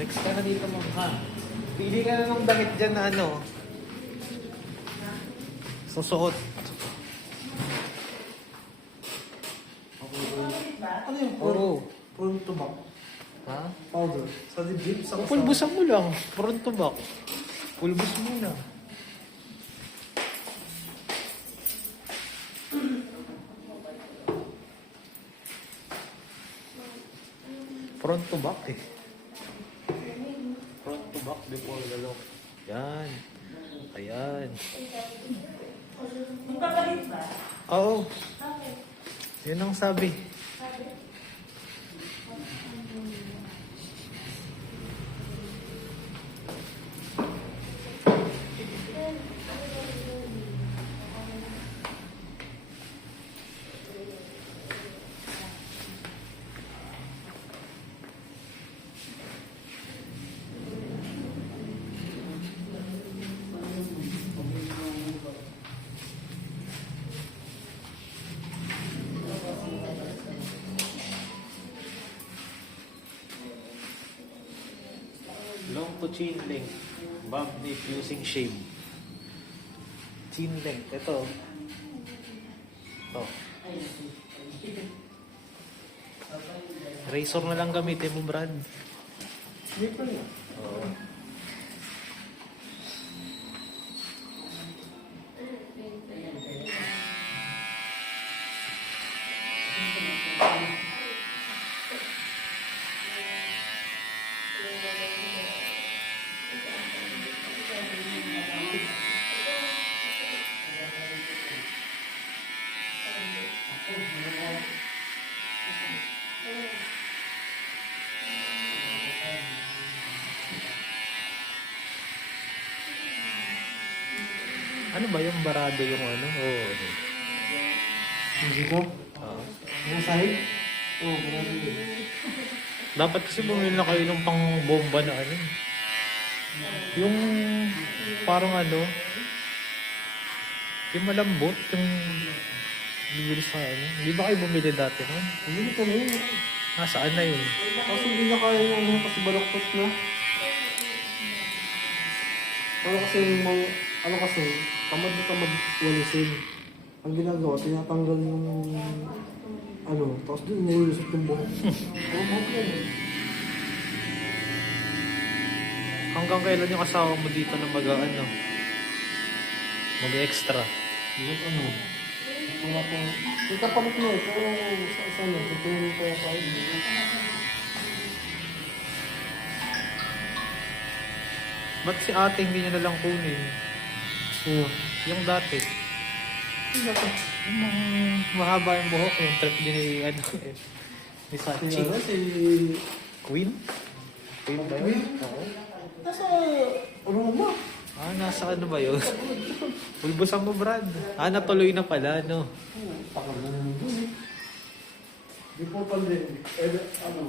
Next ka na dito, ma'am, ha? Pili ka na ng damit dyan na ano. Susuot. Ano yung Oo. pronto back? Ha? Powder. Sa dibdib, sa Pulbusan mo lang. Front to back. Pulbus muna. Front to back eh. Front to back before the lock. Yan. Ayan. Magpapalit ba? Oo. Bakit? Yun ang sabi. Long to chin length. Bob knit using shave. Chin length. Ito. Ito. Razor na lang gamitin mo, Brad. Hindi pa niya. Oo. Ano ba yung barado yung ano? Oo. Hindi ko? Oo. Yung sahig? Oo, marami. Dapat kasi bumili na kayo ng pang bomba na ano. Yung parang ano. Yung malambot. Yung bibili sa ano. Hindi ba kayo bumili dati nun? Hindi ko na yun. Nasaan na yun? Kasi hindi na kaya yung ano kasi balaktot na. Ano kasi yung mga, ano kasi, tamad na tamad walisin. Ang ginagawa, tinatanggal yung, ano, tapos doon nilulusot yung buhok. Oo, buhok yan eh. Hanggang kailan yung asawa mo dito na mag-ano? Mag-extra? Yung ano, wala pong, yung kapalit mo eh, pero sa isa na, tutulong ko yung kain. Ba't si ate hindi niya nalang kunin? Oo. Yung dati. Yung mahaba yung buhok. Yung trip din ni, ano, ni Si Sachi. ano, si... Queen? Queen ba yun? Oo. Nasa Roma. Ah, nasa ano ba yun? Pulbusan mo, Brad. Ah, natuloy na pala, no? Takal na naman doon eh. Before pandemic. Eh, ano?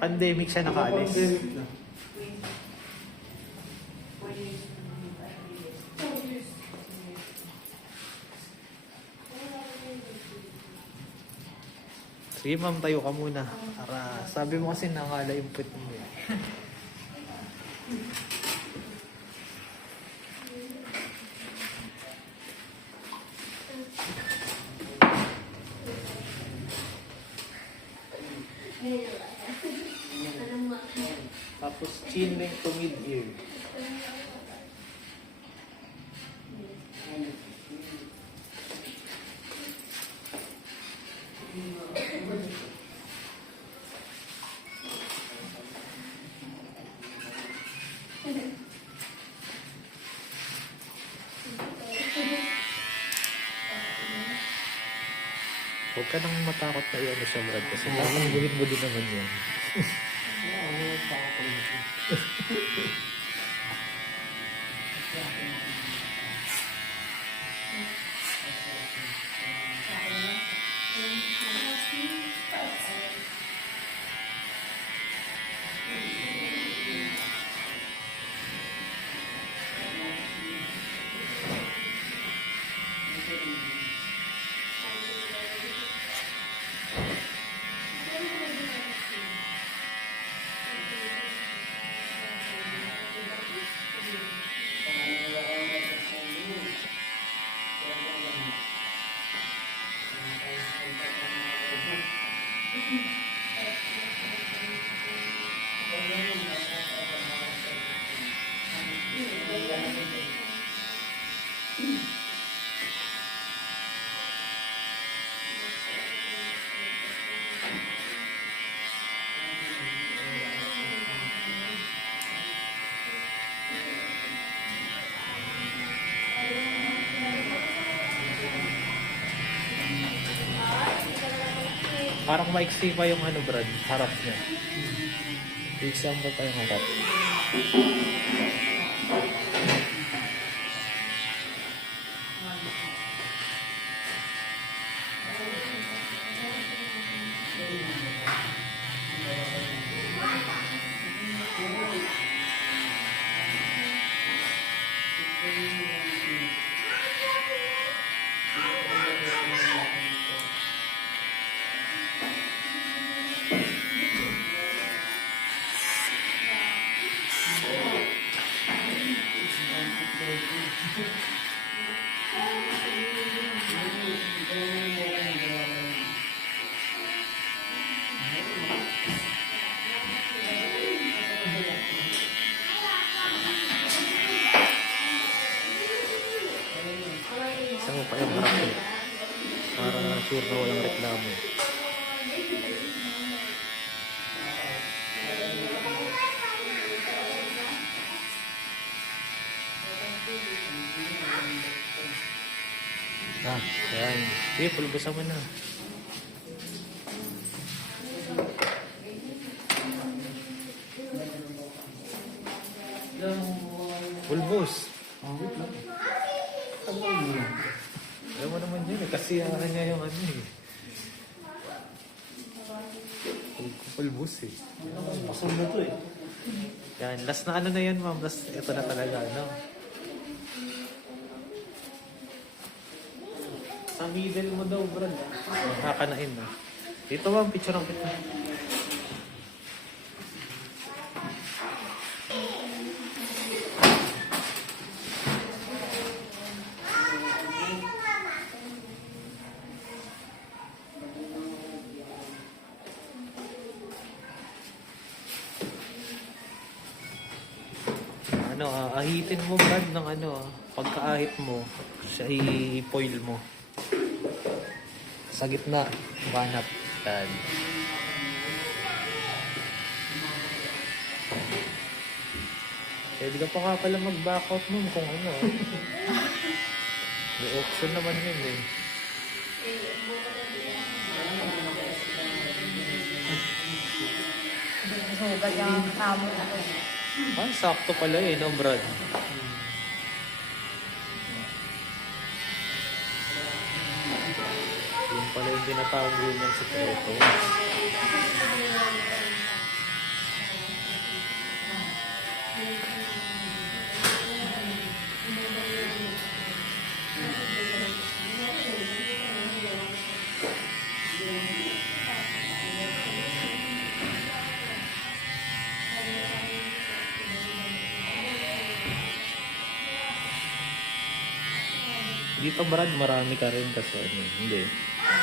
Pandemic siya nakaalis. Pandemic na. Sige, ma'am, tayo ka muna. Para, sabi mo kasi nakala yung put mo. Tapos, chin length to mid-ear. Huwag ka nang matakot na iyan siya, Brad. Kasi tatangguhin mo din naman yan. Parang maiksi pa yung ano, Brad, harap niya. Example pa yung harap. Isa mo pa yung harap eh. Para sure na walang reklamo. Yan. Sige, pulbusan mo na. Pulbos. Wait lang. Alam mo naman yun eh. Kasi niya yung ano eh. Pulbos eh. Basag na to eh. Yan. Last na ano na yan, ma'am. Last, ito na talaga, ano. Sa middle mo daw, Brad. Kakanain na. Dito, ma'am. Picture ang kita. Ano, ahitin mo, Brad, ng ano, pagkaahit mo, siya i-foil mo. Sa gitna, banat. Yan. Pwede ka pa nga pala mag-back out nun kung ano. May option naman yun eh. Sugat yung hamon ako. Ah, sakto pala eh, no, Brad? Yung pala yung tinatawag yun ng sikreto. Dito, Brad, marami ka rin kasi ano, hindi.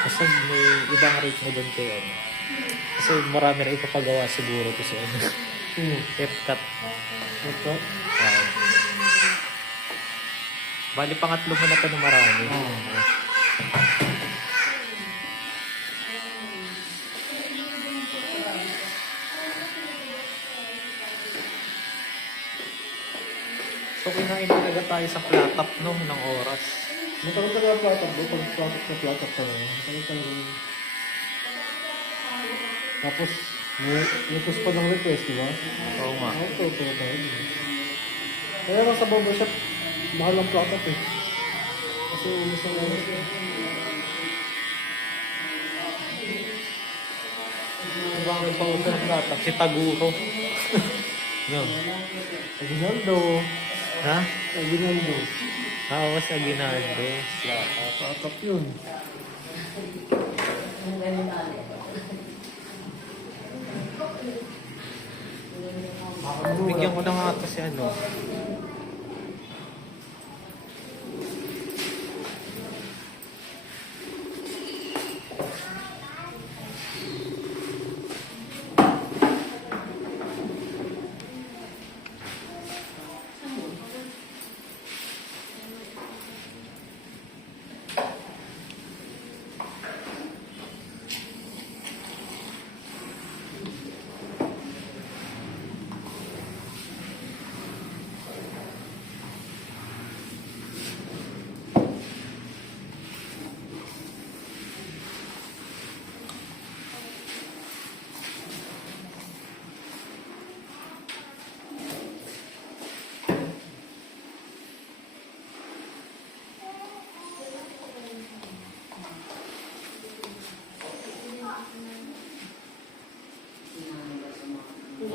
Kasi may ibang rate mo doon kay ano. Kasi marami rin ipapagawa siguro to sa ano. Epcat. Ito? Bali, pangatlo mo na to na marami. So, kinain talaga tayo sa flat top no, ng oras. Matagal talaga platak doon. Pag platak talaga. Matagal talaga. Tapos, may request pa ng request, di ba? Oo nga. Ito. Kaya nga sa barbershop, mahal ang platak eh. Kasi ulis ang oras eh. Diba ang nagpauto ng flat top? Si Taguro. No. Aguinaldo. Ha? Aguinaldo. Oo, sa Aguinaldo. Platak yun. Bigyan ko na nga ito si ano.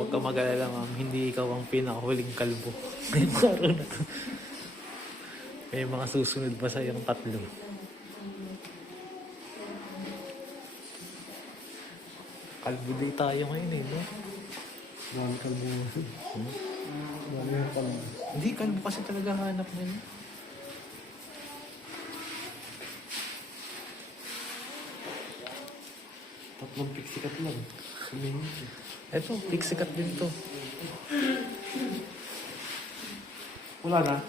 huwag ka mag-alala ma'am, hindi ikaw ang pinakahuling kalbo. Ngayong araw na to. May mga susunod pa sa iyong tatlo. Kalbo din tayo ngayon eh, no? Dami kalbo. Dami yung kalbo. Hindi, kalbo kasi talaga hanap mo yun. Tatlong piksikat lang. Kuminit eh. Eto, piksikat din to. Wala na.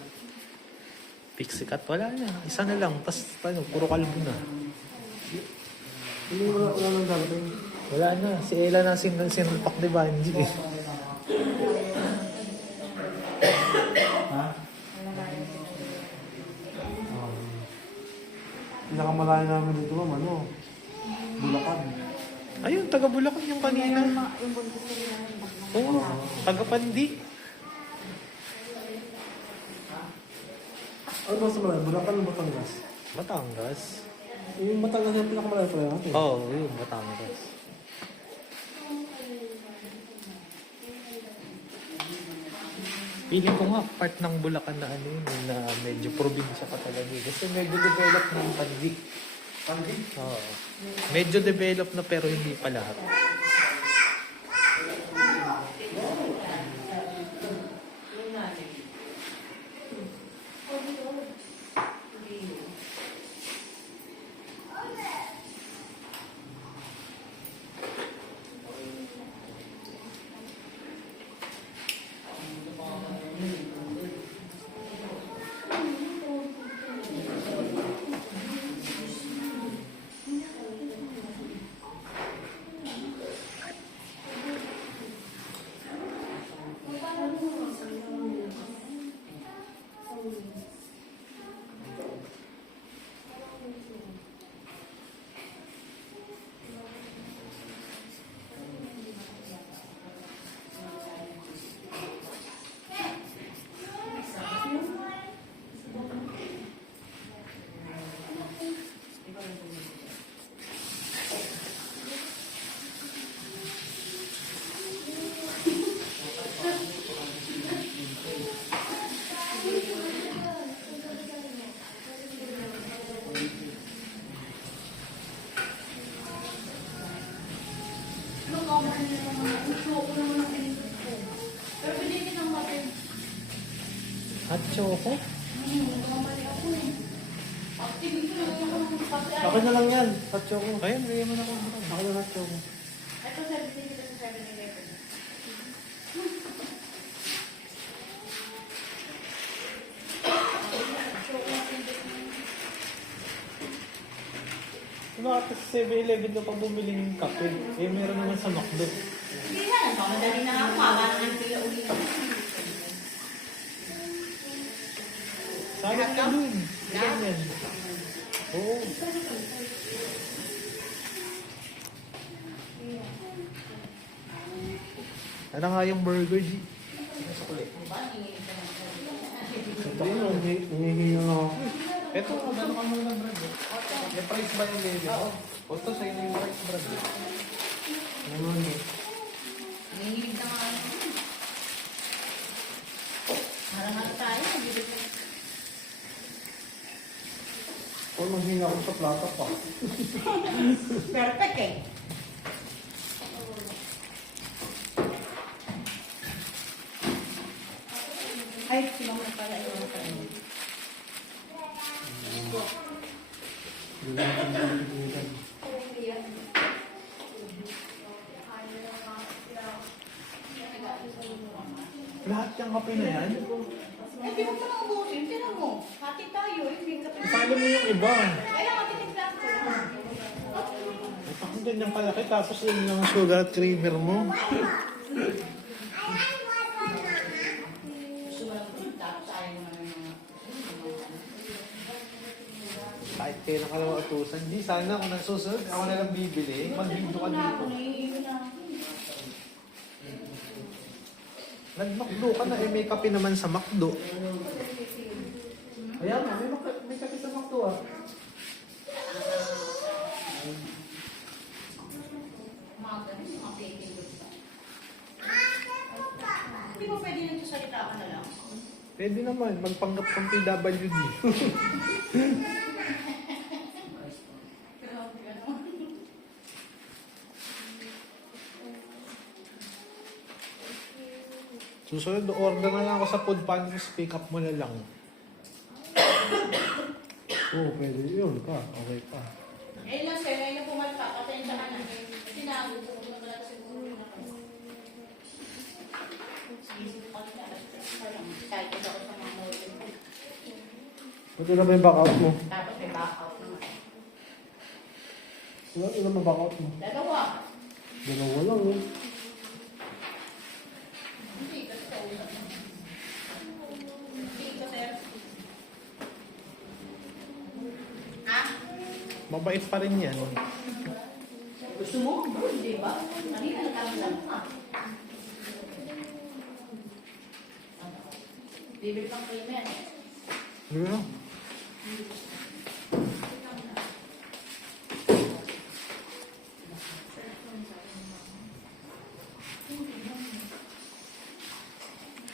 Piksikat, wala na. Isa na lang, tas ano, puro kalbo na. Hindi wala nang darating. Wala na. Si Ella na sinulpak, di ba? Hindi eh. Ha? Pinakamalayo namin dito ma'am, ano? Bulacan. Ayun, taga Bulacan yung kanina. Yung buntis nila yung bakla. Oo, taga Pandi. Ano ba sa malayo? Bulacan o Batangas? Batangas. Yung Batangas yung pinakamalayo pala natin. Oo, yun, Batangas. Feeling ko nga, part ng Bulacan na ano yun, na medyo probinsya ka talaga. Kasi medyo develop ng Pandi. Pandi? Oo. Medyo develop na pero hindi pa lahat. At choco? Akin na lang yan. Tatyo ko. Ayun, bigyan mo na ko. Akin na tatyo ko. Ito, service dito sa 7-Eleven. Bakit sa 7-Eleven ka pa bumili ng kape? Eh, meron naman sa McDo. Hindi na, madali na ako. Mawalan sila ulit. Sayang ka dun. Ganyan. Oo. Ano nga yung burger, G? Ito ko, hinihingi na ako. Ito, gano'n ka muna, Brad. May price ba yung baby? Oo. O ito, sa'yo na yung price, Brad. Ano yun? Nanginig na nga. Harang-harang tayo. O, nanghingi ako sa plata pa. Perfect eh. Ay, sinong na pala yung mga kain. Lahat yung kape na yan? Eh, di mo pa nang ubusin. Tinan mo. Hati tayo. Hindi ka Isali mo yung iba. Kaya matitignan ko. Ito kung ganyan kalaki, tapos yun yung sugar at creamer mo. Kahit kailan ka lang utusan. Di, sana kung nang susunod, ako na lang bibili. Mag-video ka dito. Nag-McDo ka na, eh may kape naman sa McDo. Ayan, may kape sa McDo ah. Mga ganun, mga baby. Hindi mo pwede nagsasalita ka na lang. Pwede naman, magpanggap kang PWD. Grabe ka naman. Susunod, order na lang ako sa food pantry, pick up mo na lang. Oo, pwede yun ka. Okay pa. Eh lang sir, ngayon na pumalpa, atensya ka na. Kasi naagod ko na talaga siguro na kayo. Isip ko na lang. Kahit ako sa mga mawin. Ito na ba yung backout mo? Tapos may backout naman. Ito na ba backout mo? Dalawa. Dalawa lang eh. Hindi kasi sa ulan. Hindi ko sir. Ha? Mabait pa rin yan. Gusto mo? Di ba? Kanina nagkakasan ka. Bibili pang creamer. Sige lang.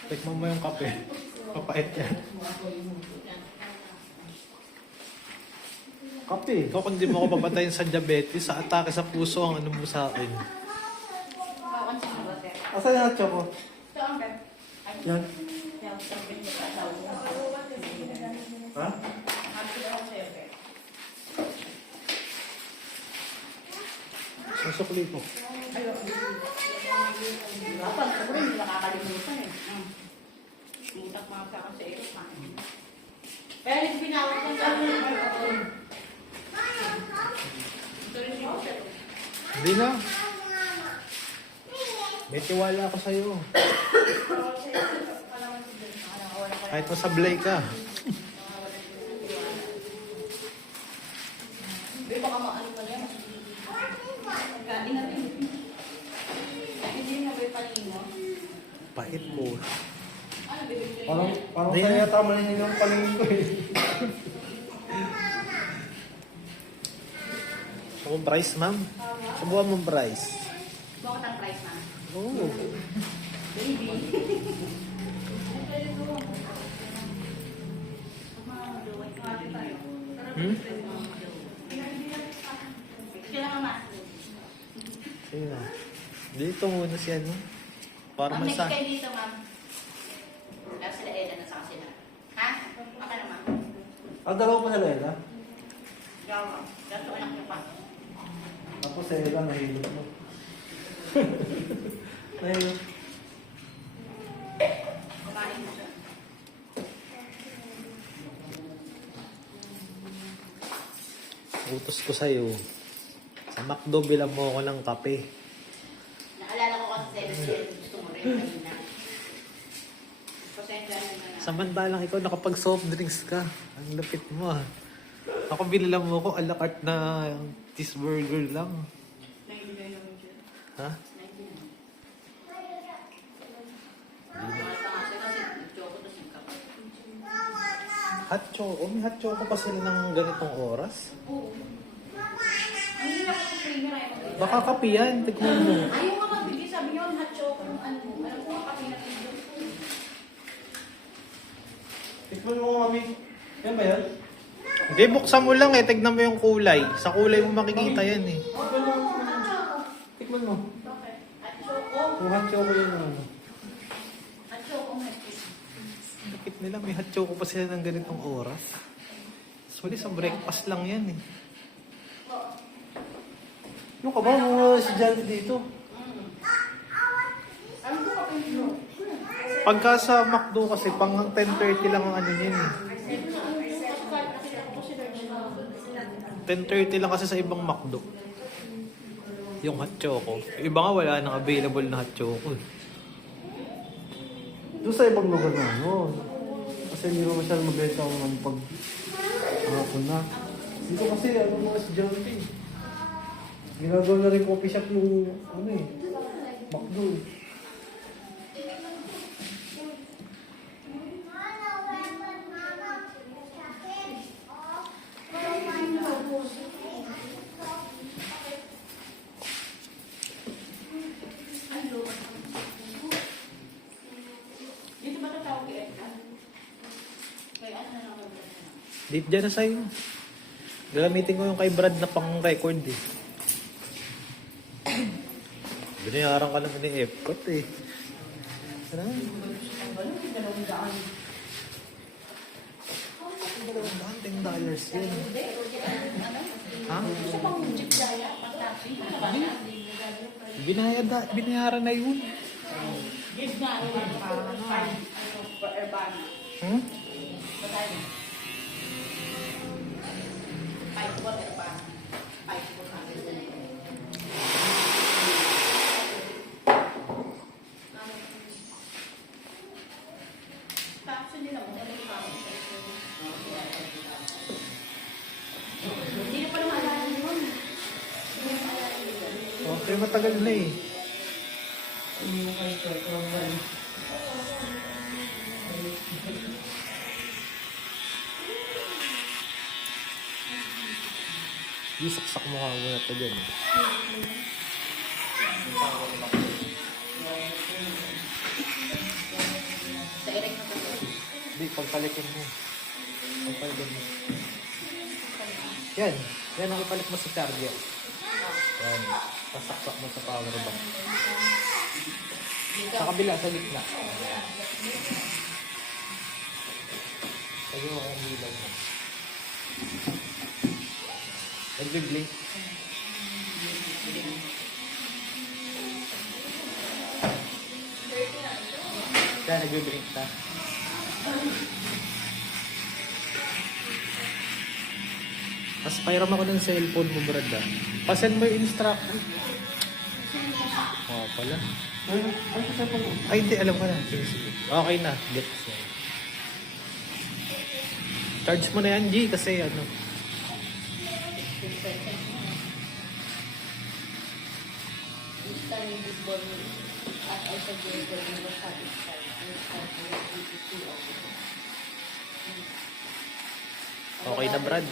Tikman mo yung kape. Papait yan. Kape. Ikaw kung di mo ako papatayin sa diabetes, sa atake sa puso, ang ano mo sa akin. Bawan sa mga sir. Asan yung hot choco? Ito ang pep. Ay, Yan. kaya ako sabihin niya sa asawa mo. Ha? Happy ako sa'yo, sir. Susukli ko. Dapat, sabi rin, hindi nakakalimutan eh. Mutak mga sa sa iyo. Kaya hindi pinawag ko sa akin. Ito rin yung sir. Hindi na. May tiwala ako sa'yo. Kahit masablay ka. Hindi, baka maano pa niya. Galing natin. Hindi mo ba panino? Pait ko. Ano, bibigyan Parang Hindi sa'yo na. yata malingin yung palingin ko eh. Ako price, ma'am. Subuhan mo price. Bakit ang price na? Oo. Baby. Hmm? Sila mama. Sige na. Dito muna si ano. Para Ma'am, next masa. kayo dito, ma'am. Kaya sila Eda na sa sila. Ha? Aka naman. Ang dalawa pa sila Ella. Ikaw, ma'am. Ganito anak niyo pa. Tapos sa Ella nahilot mo. Nahilot. Kumain mo siya. Utos ko sa'yo. Sa McDo, bilang mo ako ng kape. Naalala ko kasi 7-7 gusto mo rin kanina. Pasensya na na. Samantalang ikaw nakapag soft drinks ka. Ang lapit mo ah. Ako binilang mo ko a la carte na cheeseburger lang. 99 naman siya. Ha? 99. Mahal pa nga siya kasi nag-choco to sing kape. Hot choco? May hot choco pa sila ng ganitong oras? Oo. Ang hindi ako sa creamer ay mag-ibig. Baka kape yan. Tignan mo. Ayaw nga magbigay, sabi niyo, hot choco yung ano mo. Alam ko nga kape na pinto. Tikman mo mami. Yan ba yan? Hindi, buksan mo lang eh. Tignan mo yung kulay. Sa kulay mo makikita yan eh. Tikman mo. Tikman mo. Bakit? Hot choco? Kung hot choco yun ano. Hot choco nga. Lapit nila. May hot choco pa sila ng ganitong oras. Sorry, sa breakfast lang yan eh. Ano ka ba? Mga estudyante dito. Ano ko kape nyo? Pagka sa McDo kasi, pang 10:30 lang ang ano yun eh. 10:30 lang kasi sa ibang McDo. Yung hot choco. Yung iba nga wala nang available na hot choco eh. Doon sa ibang lugar na ano. Kasi hindi mo masyadong mabenta kung ano pag hapon na. Dito kasi ano mga estudyante. Ginagawa na rin coffee shop yung ano eh. McDo eh. Dito dyan na sa'yo. Gagamitin ko yung kay Brad na pang-record eh. Binayaran ka naman ni Epcot eh. Ano? Ang gano'n, 200. $10 yun. Ha? Gusto bang jeep gaya? Pang-taxi? Binayaran na yun. Jeep nga, parang ano, Urbana. Hmm? Patay. 5 Urbana. 5 Taxi nila mo, hindi na pala maalala yun. Okay, matagal na eh. Di saksak mo ka muna ito dyan. Sa erek na to. Di, pagpalikin mo. Pagpalikin mo. Yan. Yan ang ipalit mo sa charger. Yan. Pasaksak mo sa power bank. Sa kabila, sa gitna. Sabi mo ang ilaw mo. Nag-blink. Yan, nag-blink ta. Mas pairam ako ng cellphone mo, Brad. Pasend mo yung instruction. Oo pala. Ay, hindi. Alam ko na. Sige, sige. Okay na. Gets na. Charge mo na yan, G. Kasi ano. This time in this morning, as I suggested, we were satisfied. Okay na, Brad.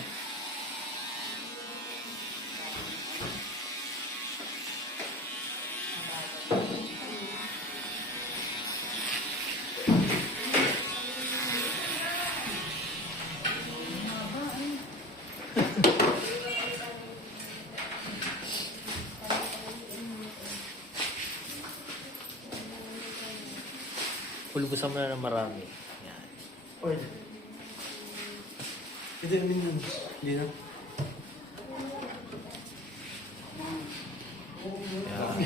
Pulbusan mo na ng marami. Yan. Oy. Hindi na din. Hindi na. Yan.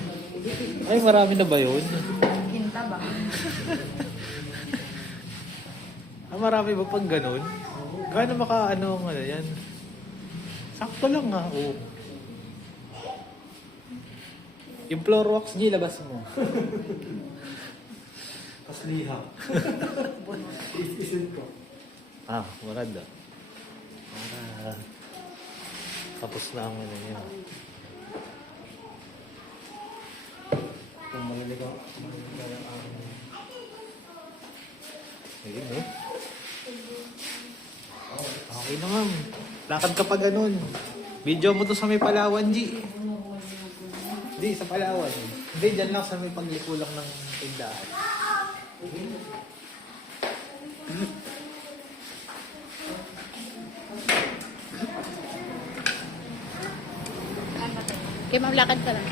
Ay, marami na ba yun? Hinta ba? Marami ba pag ganun? Gaano ano yan? Sakto lang nga. Oh. Yung floor wax, G, labas mo. Tapos liha. Isin ko. Marad ah. Tapos na ang ano niya. Kung mahilig ako ng araw. Sige, no? Okay na, ma'am. Lakad ka pa ganun. Video mo to sa may Palawan, G. Hindi, sa Palawan. Hindi, dyan lang sa may pagliko lang ng tindahan. Kaya maglakad ka lang.